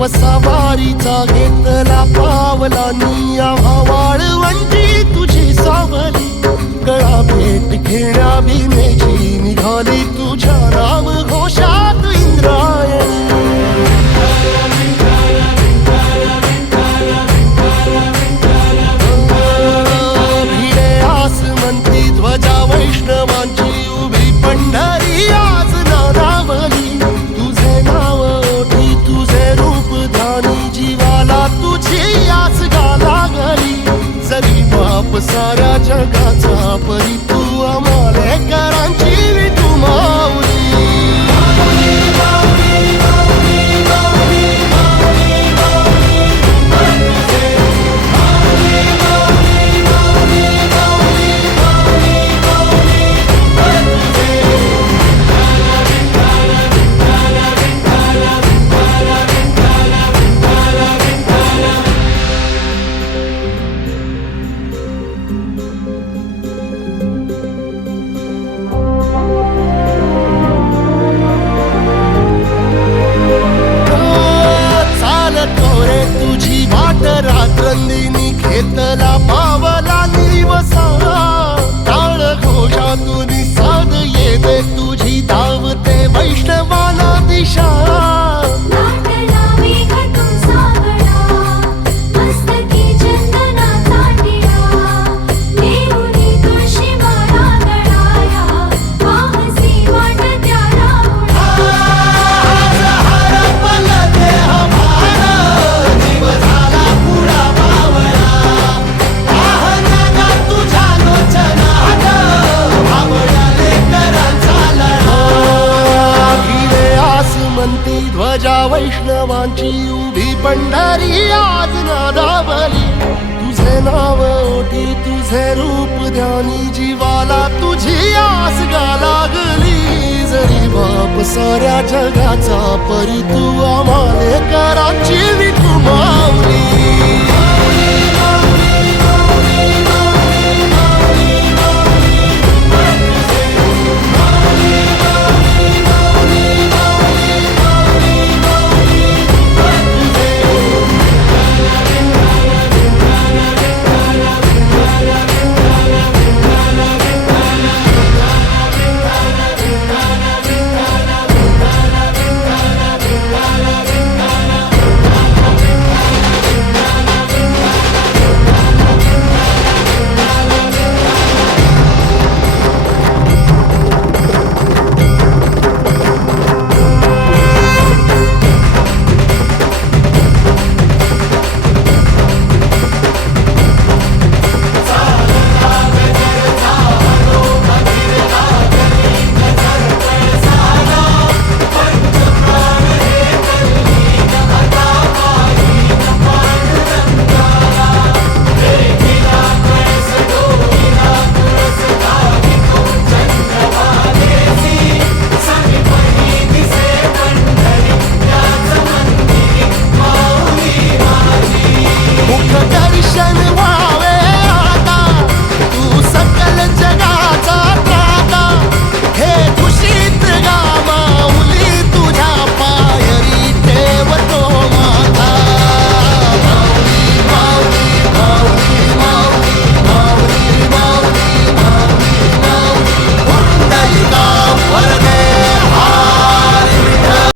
बाप सवारीचा घेतला पावला निया वाळवंटी तुझी सावली गळा भेट घेण्या भीमेची निघाली तुझ्या नाम घोषात इंद्रायणी भिडे आसमंती ध्वजा वैष्णवांची उभी पंढरी आज नादावली तुझे नाव ओठी तुझे रूप ध्यानी जीवाला तुझी आस गा लागली जरी बाप साऱ्या जगाचा परी तू आमालेकरांची विठू माऊली रात्रंदिनी घेतला पावला निवसा टाळ घोषातून साध येते तुझी धावते वैष्णवाला दिशा ध्वजा वैष्णवांची उभी पंढरी आज नादावली तुझे नाव ओठी तुझे रूप ध्यानी जीवाला तुझी आस गा लागली जरी बाप साऱ्या जगाचा परी तू आमालेकरांची विठू